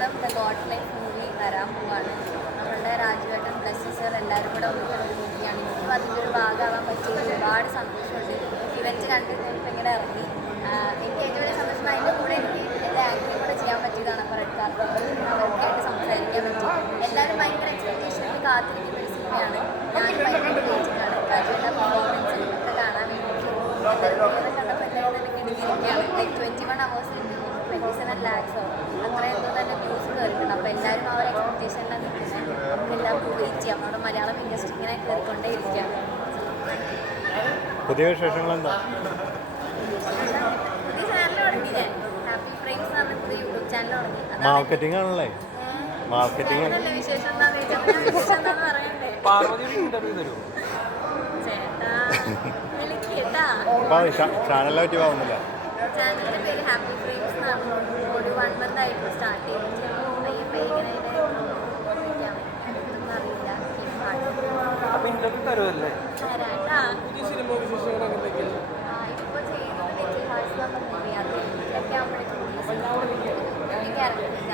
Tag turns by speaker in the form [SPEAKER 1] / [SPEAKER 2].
[SPEAKER 1] സ്വന്തം the God life movie വരാൻ പോവാണ്. നമ്മളുടെ രാജുവേട്ടൻ പ്ലസ് സർ എല്ലാവരും കൂടെ ഒന്നിക്കുന്ന ഒരു മൂവിയാണ് എനിക്കും അതിന്റെ ഒരു ഭാഗമാവാൻ പറ്റിയത് ഒരുപാട് സന്തോഷമുണ്ട്. ഇവന്റ് കണ്ടിട്ട് ഇപ്പം ഇങ്ങനെ ഇറങ്ങി. എനിക്ക് ഏറ്റവും വലിയ സന്തോഷം അതിന്റെ കൂടെ എനിക്ക് എന്റെ ആക്ടിങ് കൂടെ ചെയ്യാൻ പറ്റിയതാണ് അപ്പോൾ റെഡ് കാർഡ് അവർക്കായിട്ട് സംസാരിക്കാൻ പറ്റി. എല്ലാവരും ഭയങ്കര എക്സ്പെക്ടേഷനിൽ കാത്തിരിക്കുന്ന ഒരു സിനിമയാണ് ഞാൻ ഭയങ്കര വെയിറ്റിംഗാണ് രാജുവേട്ടൻ പെർഫോമൻസ് ഒക്കെ കാണാൻ വേണ്ടിയിട്ട് എല്ലാവരും കണ്ടപ്പോൾ എല്ലാവരും തന്നെ കിടന്നിരിക്കുകയാണ് ലൈക്ക് ട്വന്റി വൺ അവേഴ്സിൽ ട്വന്റി സെവൻ ലാക്സോ അത്ര എന്തോ തന്നെ വ്യൂസ് കയറിയിട്ടുണ്ട് അപ്പോൾ എല്ലാവരും എല്ലാവർക്കും വെയിറ്റ് ചെയ്യാം നമ്മുടെ മലയാളം ഇൻഡസ്ട്രി ഇങ്ങനെ കയറിക്കൊണ്ടേ ഇരിക്കുകയാണ്
[SPEAKER 2] പുതിയ വിശേഷങ്ങൾ എന്താ
[SPEAKER 1] പുതിയ ചാനൽ തുടങ്ങി ഞാൻ ഹാപ്പി ഫ്രെയിംസ് എന്ന് പറഞ്ഞ പുതിയ യൂട്യൂബ് ചാനൽ തുടങ്ങി
[SPEAKER 2] മാർക്കറ്റിംഗ് ആണല്ലേ മാർക്കറ്റിംഗ്
[SPEAKER 1] വിശേഷം ചേട്ടാ വിളിക്കേട്ടാ
[SPEAKER 2] ചാനലിനെ പറ്റി പോകുന്നില്ല
[SPEAKER 1] ചാനലിന്റെ പേര് ഹാപ്പി ഫ്രെയിംസ് എന്നാണ്. ഒരു വൺ മന്ത് ആയിട്ട് സ്റ്റാർട്ട് ചെയ്തിട്ട്
[SPEAKER 3] തരുമല്ലേ പുതിയ സിനിമ വിശേഷങ്ങൾ
[SPEAKER 1] എന്തെങ്കിലും ഞാൻ അവിടെ നിൽക്കുന്നത് എനിക്ക് അറിയില്ല